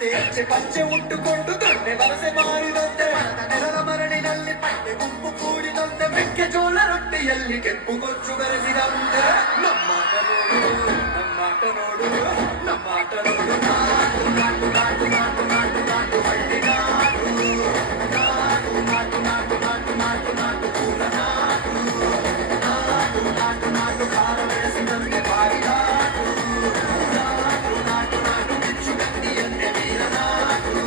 ಮಾರಿದಂತೆ ಅಚ್ಚೆ ಪಚ್ಚೆ ಉಟ್ಟುಕೊಂಡು ದೊಡ್ಡೆ ವಲಸೆ ಮಾರಿದಂತೆ ಮರದ ನೆರಳ ಮರಳಿನಲ್ಲಿ ಪಟ್ಟೆ ಗುಂಪು ಕೂಡಿದಂತೆ ಮೆಕ್ಕೆಜೋಳ ರೊಟ್ಟಿಯಲ್ಲಿ ಕೆಂಪು ಕೊಚ್ಚು ಬೆರೆಸಿದಂತೆ ನಮ್ಮಾಟ ನೋಡು ನಮ್ಮಾಟ ನೋಡು ನಮ್ಮಾಟ ನೋಡು ನಾಡು ನಾಡು ನಾಡು ನಾಡು ನಾಡು ನಾಡು ಹಳ್ಳಿ ನಾಡು ನಾಡು ನಾಡು ನಾಡು ನಾಡು ನಾಡು ನಾಡು ಪೂರ ನಾಡು ನಾಡು ನಾಡು ನಾಡು ಕಾರ ಬೆಳೆಸಿದಂತೆ ಬಾರಿ ನಾಡು ನಾಡು ನಾಡು ನಾಡು ಕಿಚ್ಚು ಗಂಡಿಯಂತೆ ವೀರ ನಾಡು